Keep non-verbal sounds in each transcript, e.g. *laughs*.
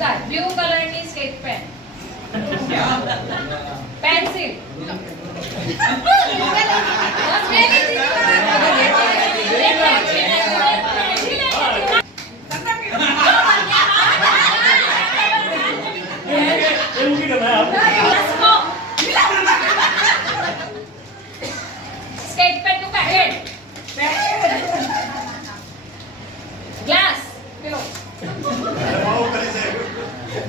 પુરસ્કાર બ્લુ કલરની slate pen pencil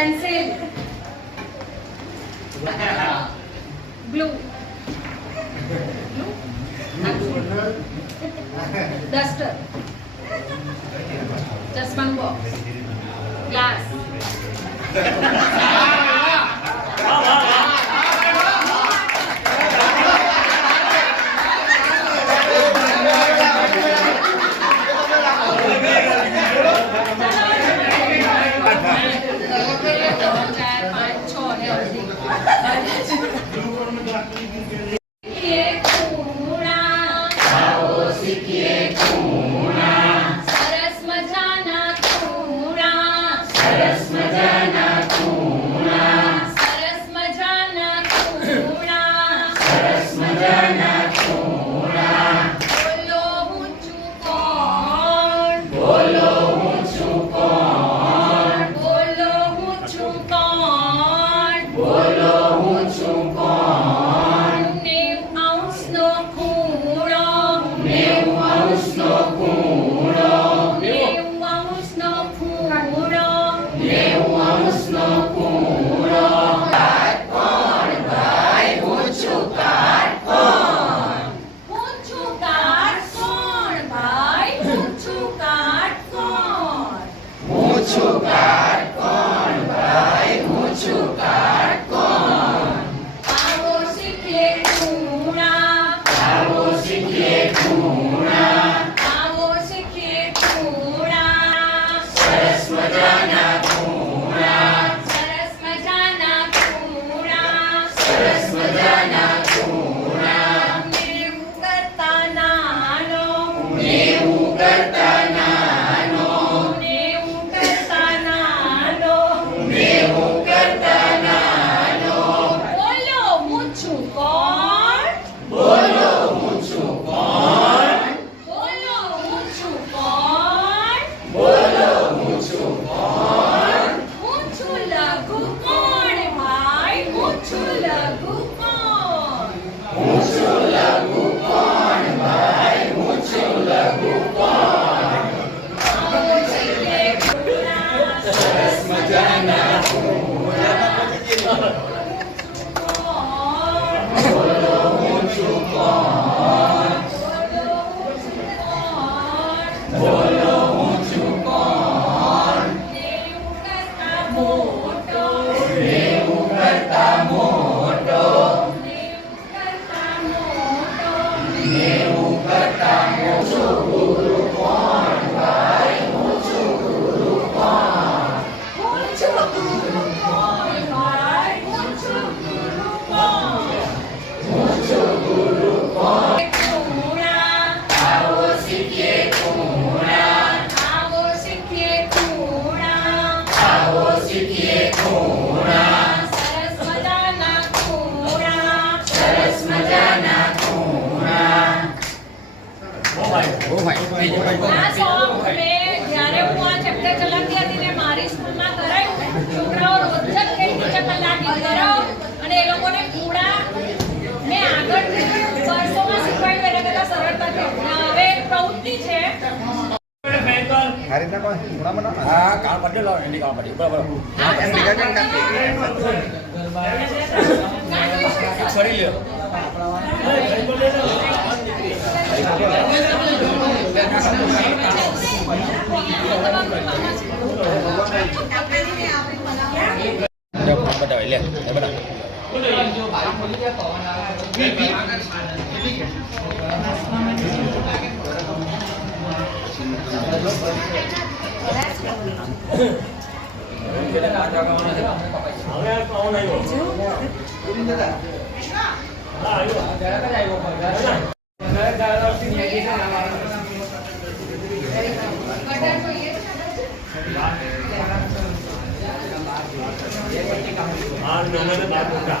pencil. Blue. Duster. Just one box. Glass. Amém. બરાબર બતાવે લે એ બતાવ હવે આ કોણ આવ્યો હા આવ્યો આ નંબર બાર મોટા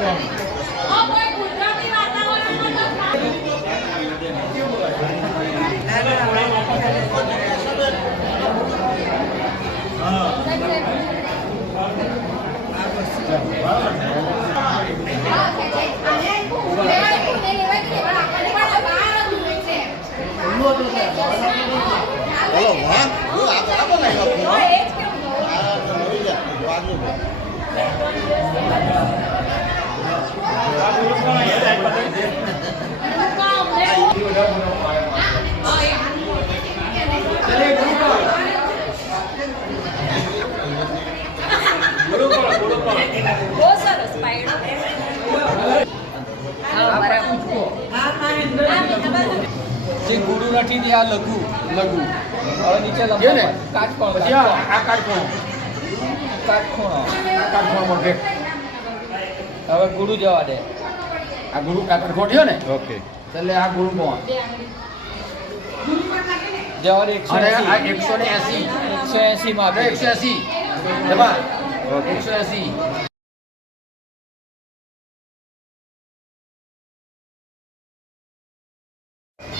હા, કોઈ ગુજરાતી વાતાવરણમાં તો હા બોલો, વાહ. જો આ બરાબર લાગ્યો ખૂણો. જ? ગુરુ નથી તે આ લઘુ લઘુ હવે નીચે કાચકોણ પછી આ. કાચકોણ આ કાઢખૂણો મોઢે. હવે ગુરુ જવા દે. આ ગુરુ આ ખોટ્યો ને? ઓકે. એટલે આ ગુરુ કોણ? જવા દે અને આ એકસો ને એસી. એકસો એસી માં આપણે એકસો એસી. એમાં એકસો એસી.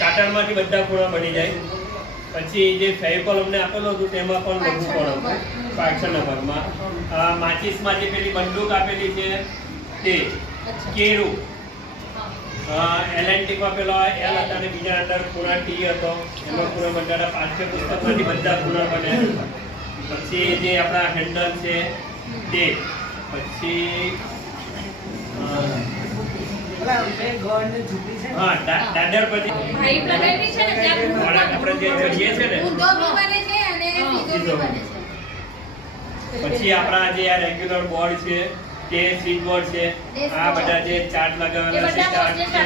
કાતરમાંથી બધા ખૂણા બની જાય. પછી જે ફેવિકોલ અમને આપેલું હતું તેમાં પણ લઘુ કોણ હતું પાછળના ભાગમાં. આ માચીસમાં જે પેલી બંદૂક આપેલી છે તે કેરું એલએનટીમાં પેલો એલ હતા અને બીજા અંદર ખૂણા ટી હતો. એમાં ખૂણા બંધારા પાઠ્ય પુસ્તકમાંથી બધા ખૂણા બને. પછી જે આપણા હેન્ડલ છે તે. પછી હા દાદર પછી પાઇપ લગાવી છે ને ત્યાં આપણે જે કરીએ છે ને. ઊંધો બી બને છે અને સીધો બી બને છે. પછી આપણા જે આ રેગ્યુલર બોર્ડ છે તે સ્વિચ બોર્ડ છે આ બધા જે ચાર્ટ લગાવેલા છે ચાર્ટ છે.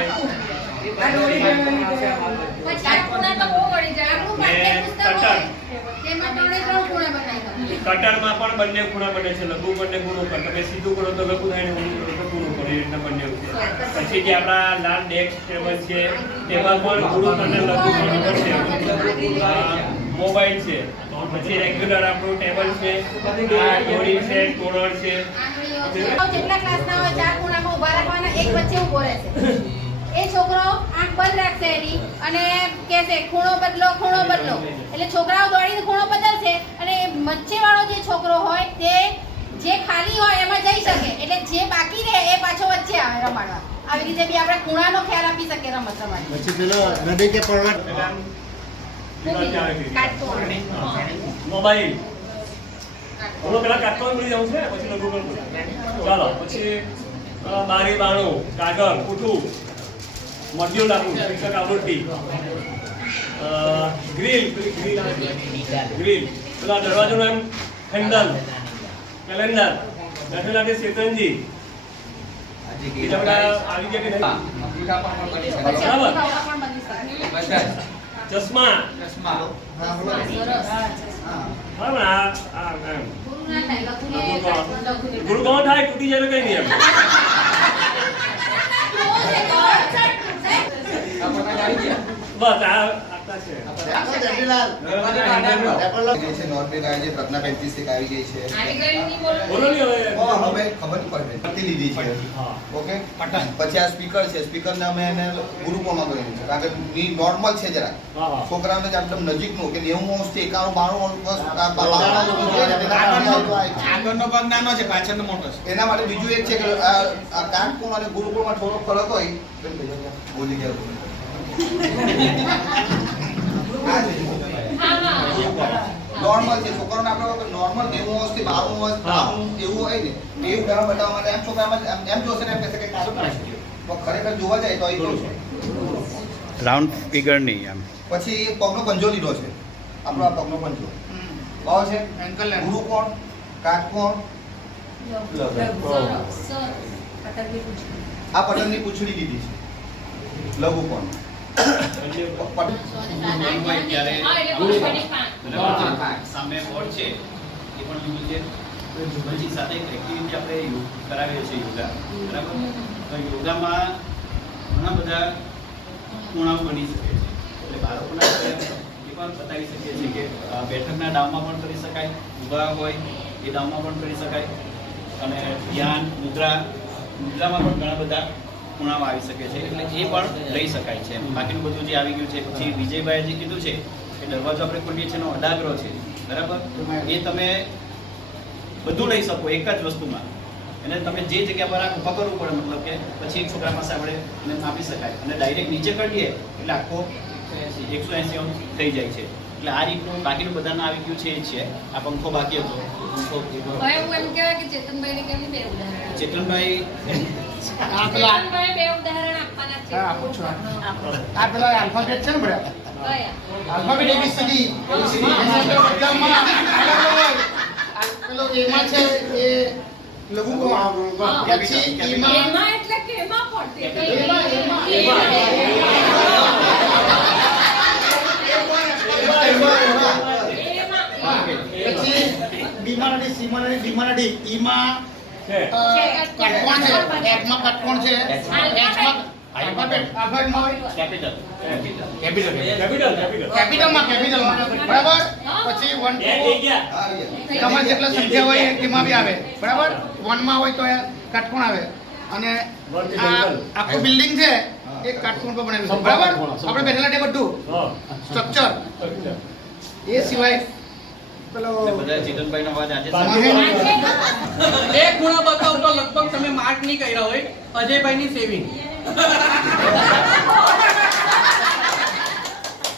કટરમાં પણ બંને ખૂણા બને છે લઘુ બંને ગુણો તમે સીધું કરો તો લઘુ થાય ને ઊંધું કરો તો ગુણું કરે એ રીતના બંને છે. પછી જે આપણા લાલ ડેસ્ક ટેબલ છે તેમાં પણ ગુણું અને લઘુ બંને છે. મોબાઈલ છે. પછી રેગ્યુલર આપણું ટેબલ છે. આ દોરી છે ટોનર છે. જેટલા ક્લાસના હોય ચાર ખૂણામાં ઊભા રાખવાના એક વચ્ચે ઊભો રહેશે. એ છોકરો આંખ બંધ રાખશે એની અને કહેશે ખૂણો બદલો ખૂણો બદલો. એટલે છોકરાઓ દોડીને ખૂણો બદલશે અને વચ્ચે વાળો જે છોકરો હોય તે જે ખાલી હોય એમાં જઈ શકે. એટલે જે બાકી રહે એ પાછો વચ્ચે આવે રમાડવા. આવી રીતે બી આપણે ખૂણાનો ખ્યાલ આપી શકીએ રમત રમાડવા. પછી પેલો નદી કે પર્વત પેલા દીવાલ ચાલે છે. કાટકોણ મોબાઈલ. હમણાં પેલા કાટકોણ મળી જવું છે? પછી લઘુ પણ ચાલો પછી બારી બાણું કાગળ કુઠું મોડ્યુલ આપું શિક્ષક આવૃત્તિ ગ્રીલ પેલી ગ્રીલ. ગ્રીલ. પેલા દરવાજાનું એમ હેન્ડલ કેલેન્ડર. મને લાગે ચેતનજી બીજા બધા આવી ગયા કે નહીં? બરાબર. ચશ્મા. ચશ્મા. બરાબર આ આ એમ. થાય, તૂટી જાય કઈ નહીં બસ આ જે છે નોર્વેગ આવી છે પ્રજ્ઞા પેન્ટિસ્ટિક આવી ગઈ છે બોલો ગઈ નહીં બોલો. બોલો ને હવે. હવે ખબર પડે પટ્ટી લીધી છે. ઓકે? પછી આ સ્પીકર છે. સ્પીકર ને અમે એને ગુરુપોમાં કરેલું છે. કારણ કે નોર્મલ છે જરા છોકરાને જે નજીકનું કે નેવું વર્ષથી એકાણું બાણું. આગળનો ભાગ નાનો છે પાછળનો મોટો છે. એના માટે બીજું એક છે કે કાનપુર અને ગુરુકુળમાં થોડો ફરક હોય. બોલી ગયા હા. નોર્મલ છે. છોકરાઓને આપણે નોર્મલ નેવું વર્ષથી બાણું વર્ષ ત્રાણું એવું હોય ને એ ઉદાહરણ બતાવવા માટે એમ છોકરામાં એમ- એમ જોશે ને એમ કહેશે કે કાઢો નાખી દો. પણ ખરેખર જોવા જાય તો એ તો છે. રાઉન્ડ ફિગર નહીં આમ પછી એક પગનો પંજો લીધો છે. આપણો આ પગનો પંજો. ભાવ છે. એન્કલ ગુરુ કોણ? કાક કોણ? આ પટનની પૂંછડી લીધી છે. લઘુ કોણ? સામે બોર્ડ છે એ પણ લીધું છે પછી સાથે એક આપણે કરાવીએ છીએ યોગા બરાબર તો યોગામાં ઘણા બધા ખૂણાઓ બની શકે છે એટલે બાળકોને એ પણ બતાવી શકીએ છીએ કે બેઠકના ડામમાં પણ કરી શકાય ઊભા હોય એ ડામમાં પણ કરી શકાય અને ધ્યાન મુદ્રા મુદ્રામાં પણ ઘણા બધા ખૂણાઓ આવી શકે છે એટલે એ પણ લઈ શકાય છે. બાકીનું બધું જે આવી ગયું છે પછી વિજયભાઈએ જે કીધું છે કે દરવાજો આપણે ખોલીએ છીએ એનો અડાગરો છે બરાબર? એ તમે બધું લઈ શકો એક જ વસ્તુમાં. અને તમે જે જગ્યા પર ઊભા કરવું પડે મતલબ કે પછી છોકરા પાસે આપણે એને આપી શકાય. અને ડાયરેક્ટ નીચે કરીએ એટલે આખો એકસો એંસી થઈ જાય છે. એટલે આ રીતનું બાકીનું બધાના આવી ગયું છે એ છે. આ પંખો બાકી હતો. પંખો? ચેતનભાઈ આ પેલા બે ઉદાહરણ આપવાના છે. હા, આપું છું. આ પેલા આલ્ફાબેટ છે ને બધા આલ્ફાબેટ એબીસીડી પેલો એમાં છે એ લઘુ પછી એમાં એમાં એટલે કે એમાં પણ એમાં, એમાં, એમાં. પછી બીમારી સીમારી બીમારી ઈમાં છે. કાટકોણ છે એકમાં કાટકોણ છે. એચમાં આલ્ફાબેટ આલ્ફાબેટમાં કેપિટલ. કેપિટલ. Capital capital. કેપિટલમાં કેપિટલમાં. બરાબર? પછી તમારે જેટલા સંખ્યા હોય તેમાં બી આવે. બરાબર? વનમાં હોય તો કાટકોણ આવે. અને આ આખું બિલ્ડિંગ છે એ કાટકોણ પર બનાવ્યું છે. બરાબર? આપણે બેઠેલા તે બધું સ્ટ્રક્ચર એ સિવાય પેલો એટલે બધા ચેતનભાઈનો અવાજ આજે *laughs* એક ગુણા બતાવો તો લગભગ તમે માર્ક નહીં કર્યા હોય. અજયભાઈની સેવિંગ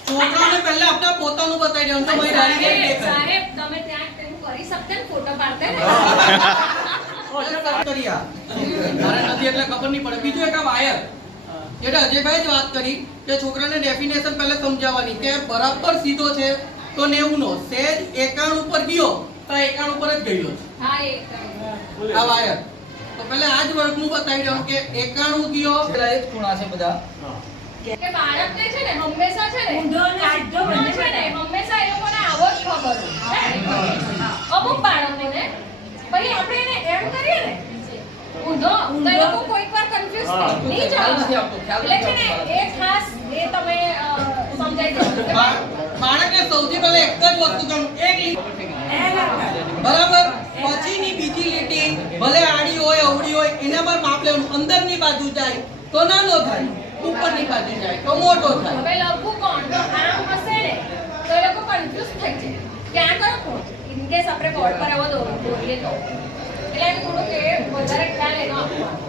છોકરાઓને *laughs* પહેલા આપણે પોતાનું બતાવી દેવાનું તો ભાઈ દારી સાહેબ, તમે ત્યાં તેનું કરી શકતે ફોટો પાડતે ને? *laughs* એટલે વાત કરી આ. મારે નથી એટલે ખબર નહીં પડે. બીજું એક આ વાયર. એટલે અજયભાઈ જ વાત કરી કે છોકરાને ડેફિનેશન પહેલા સમજાવવાની. કે બરાબર સીધો છે. તો નેવું નો સેજ એકાણું ઉપર ગયો તો એકાણું ઉપર જ ગયો છે. હા એ કરી. આ વાયર. તો પહેલા આ જ વર્ગનું બતાવી દઉં કે એકાણું ગયો. પેલા એક ખૂણા છે બધા? કે બાળકને છે ને હંમેશા છે ને ઊંધો છે ને હંમેશા એ લોકોને આવો જ ખબર હોય હે? અમુક બાળકોને પછી આપણે એને એમ કરીએ ને ઊંધો તો એ લોકો કોઈક વાર કન્ફ્યુઝ થઈ નહીં ખ્યાલ એટલે છે ને એ ખાસ એ તમે બાળકને સૌથી પહેલા એક જ વસ્તુ કહું, એક બરાબર? પછીની બીજી લીટી, ભલે આડી હોય, અવળી હોય, એના પર માપ લેવાનું. અંદરની બાજુ જાય, તો નાનો થાય, ઉપરની બાજુ જાય, તો મોટો થાય. હવે લખવું કોણ? તો આમ હશે ને, તો એ લોકો કન્ફ્યુઝ થઈ જાય. ક્યાં કરો કોણ ઇન કેસ આપણે બોર્ડ પર એવો દો દોરીએ તો એટલે એમ થોડુંક એ વધારે ખ્યાલ એનો આપવાનો.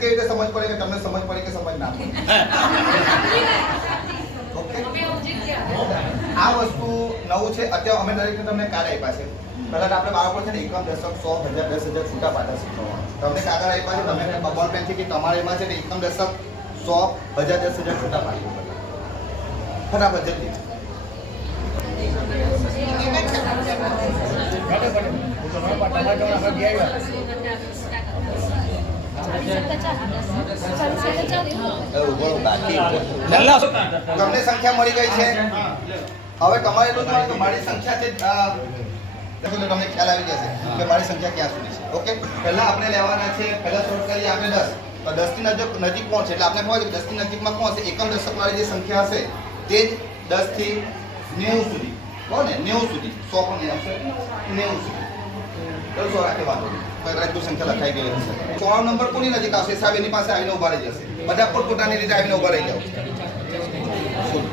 કેવી રીતે સમજ પડે કે તમને સમજ પડે કે સમજ ના પડે ઓકે અમે સમજી જ ગયા આ વસ્તુ નવું છે અત્યારે અમે દરેકને તમને કાર્ડ આપ્યા છે પહેલા તો આપણે બાળકો છે ને એકમ દશક સો હજાર દસ હજાર છૂટા પાટા શીખવવાના તમને કાગળ આપ્યા છે તમે બોલ પેનથી કે તમારે એમાં છે ને એકમ દશક સો હજાર દસ હજાર છૂટા પાડી દો. ફટાફટ જલ્દી એવું બોલો બાકી તમને સંખ્યા મળી ગઈ છે હવે તમારે એટલું જોવાનું મારી સંખ્યા છે તમને ખ્યાલ આવી જશે કે મારી સંખ્યા ક્યાં સુધી છે. ઓકે? પહેલા આપણે લેવાના છે, પહેલા શોર્ટ કરીએ આપણે દસ. દસની નજીક નજીક છે? એટલે આપણે ખબર છે દસથી નજીકમાં છે એકમ દશક વાળી જે સંખ્યા હશે, તે જ દસથી નેવું સુધી. બરાબર ને? નેવું સુધી. સો પણ નેવું સુધી. ચલો રાખે વાંધો નહીં. કોઈ સંખ્યા લખાઈ ગઈ હશે. ચોરાણું નંબર કોની નજીક આવશે? સાહેબ એની પાસે આવીને ઊભા રહી જશે. બધા પોતપોતાની રીતે આવીને ઊભા રહી જાઓ.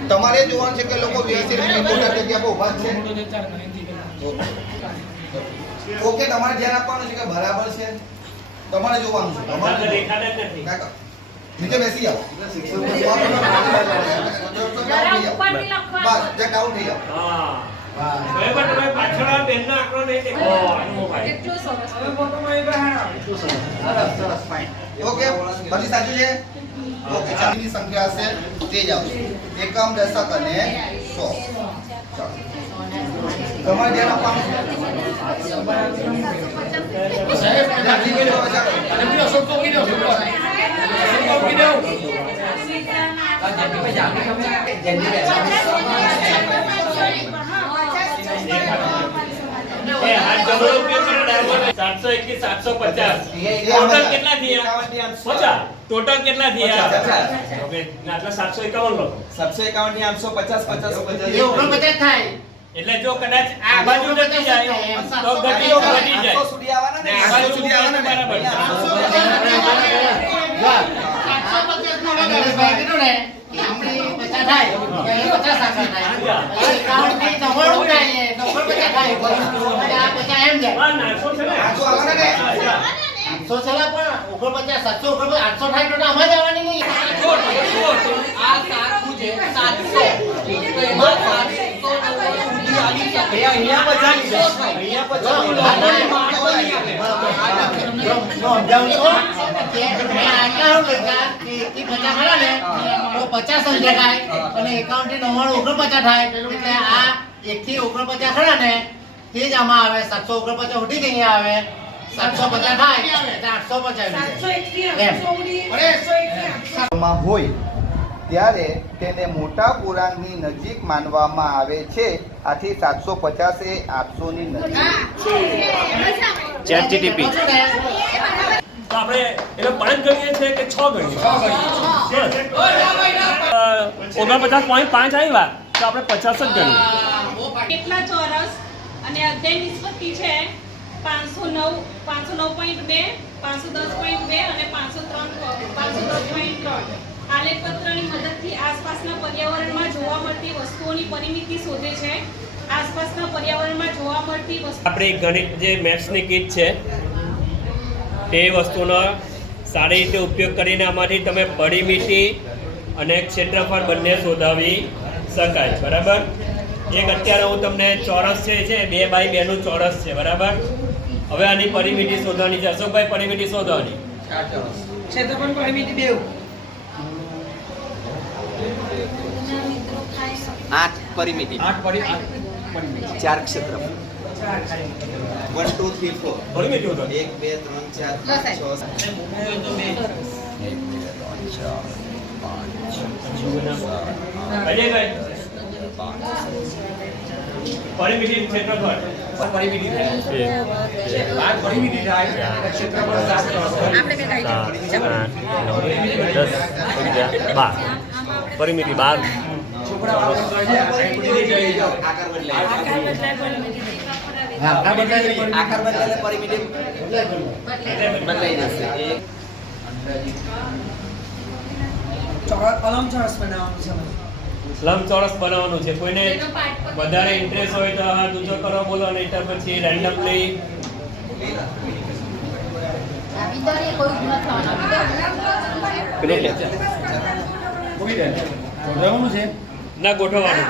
તમારે જોવાનું છે કે લોકો વ્યવસ્થિત પોતાની જગ્યા પર ઊભા છે? ઓકે તમારે ધ્યાન આપવાનું છે કે બરાબર છે? તમારે જોવાનું છે. તમારે દેખાતા જ નથી. કાકા, નીચે બેસી જાઓ. જરા ઉપરથી લખવાનું. બસ જે ડાઉન થઈ જાઓ. હા. ઓકે બધી સાચું છે? ઓકે ચાલીની સંખ્યા હશે. તે જ આવશે. એકમ દશક અને સો. ચાલો. તમારે ધ્યાન આપવાનું સાહેબ. અને ડાબો નહીં. 721, 750. ટોટલ કેટલા થયા? પચાસ. ટોટલ કેટલા થયા? પચાસ. ઓકે. ને આટલા 751 લખો. સાતસો એકાવનની આઠસો પચાસ પચાસ એ થાય. એટલે જો કદાચ આ બાજુ નથી જાય તો ઘટી ઘટી જાય. સુધી આવવાના ને? આ બાજુ સુધી આવવાના ને? બરાબર. આઠસો પચાસ નો? હવે ગણેશભાઈ ને આપણી પચાસ થાય. પચાસ આંકડા થાય. એ એકાવનથી થાય એ તો થાય. પચાસ એમ જાય હા, નાખો છે ને. આઠસો આવવાના ને? આઠસો છેલ્લા પણ ઓગણપચાસ સાતસો ઓગણપચાસ આઠસો થાય તો અમારે જવાની નહીં. આ સાતમું છે સાતસો સાતસો અહીંયા પચાસ. અહીંયા પચાસ પચાસ સંખ્યા થાય અને એકાવનથી નવ્વાણું ઓગણપચાસ થાય. એટલે આ એક થી ઓગણપચાસ ખરા ને તે જ આમાં આવે સાતસો ઓગણપચાસ ઉઠી ગઈ આવે. સાતસો પચાસ થાય એટલે આઠસો પચાસ હોય ત્યારે તેને મોટા પૂર્ણાંકની નજીક માનવામાં આવે છે. આથી સાતસો પચાસ એ આઠસો ની નજીક આપણે એટલે પાંચ ગણીએ છીએ કે છ ગણીએ ઓગણપચાસ પોઈન્ટ પાંચ આવ્યા તો આપણે પચાસ જ ગણીએ. કેટલા ચોરસ? અને અધ્યાય નિષ્પત્તિ છે પાંચસો નવ પાંચસો નવ પોઈન્ટ બે, પાંચસો દસ પોઈન્ટ બે અને પાંચસો ત્રણ પાંચસો દસ પોઈન્ટ ત્રણ. આલેખપત્રની મદદથી આસપાસના પર્યાવરણમાં જોવા મળતી વસ્તુઓની પરિમિતિ શોધે છે. આસપાસના પર્યાવરણમાં જોવા મળતી વસ્તુ આપણી ગણિત જે મેથ્સની કીટ છે તે વસ્તુનો સારી રીતે ઉપયોગ કરીને આમાંથી તમે પરિમિતિ અને ક્ષેત્રફળ બંને શોધાવી શકાય, બરાબર? એક અત્યારે હું તમને ચોરસ છે છે બે બાય બેનું ચોરસ છે બરાબર? હવે આની પરિમિતિ શોધવાની છે. અશોકભાઈ પરિમિતિ શોધવાની. ક્ષેત્રફળ પરિમિતિ બેવ આઠ પરિમિતિ. આઠ આઠ ચાર ક્ષેત્રફળ વન ટુ થ્રી ફોર પરિમિતિ એક બે ત્રણ ચાર પાંચ છ પરિમિતિ ક્ષેત્રફળ. પરિમિતિ થાય. આઠ પરિમિતિ થાય ક્ષેત્રફળ સાત બાર. પરિમિતિ બાર. છે પરિમિતિ જાઓ. આકાર બદલાય આકાર બદલાય છે. પરિમિતિ બદલાઈ જશે. એક લંબચોરસ બનાવવાનું છે. કોઈને વધારે ઇન્ટરેસ્ટ હોય તો હાથ ઊંચો કરો બોલો નહીં તો પછી રેન્ડમલી ના ગોઠવવાનું.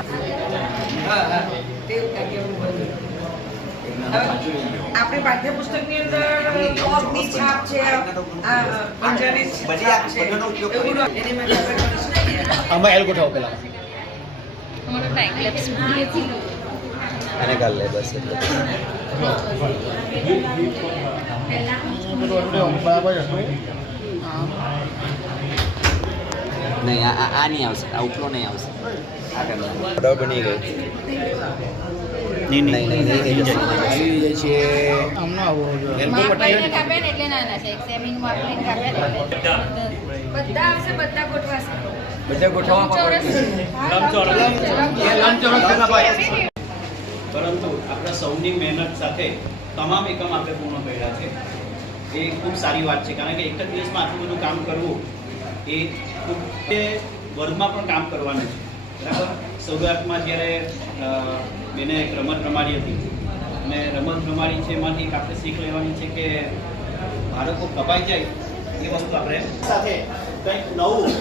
આપણે પાઠ્યપુસ્તકની અંદર છાપ છે આ છાપ છે ન- અને ગાલ લે બસ એટલે. નહીં આ આ- આ નહીં આવશે. આ ઉપલો નહીં આવશે. આ બની ગઈ. નહીં નહીં. નહીં નહીં છે. એટલે નાના છે. બધા આવશે બધા ગોઠવાશે. બધા ગોઠવવા પરંતુ આપણા સૌની મહેનત સાથે તમામ એકમ આપણે પૂર્ણ કર્યા છે. એ ખૂબ સારી વાત છે. કારણ કે એક જ દિવસમાં આટલું બધું કામ કરવું એ ખૂબ તે વર્ગમાં પણ કામ કરવાનું છે. બરાબર? શરૂઆતમાં જ્યારે બેને એક રમત રમાડી હતી. અને રમત રમાડી છે એમાંથી એક આપણે શીખ લેવાની છે કે બાળકો કપાઈ જાય એ વસ્તુ આપણે સાથે કંઈક નવું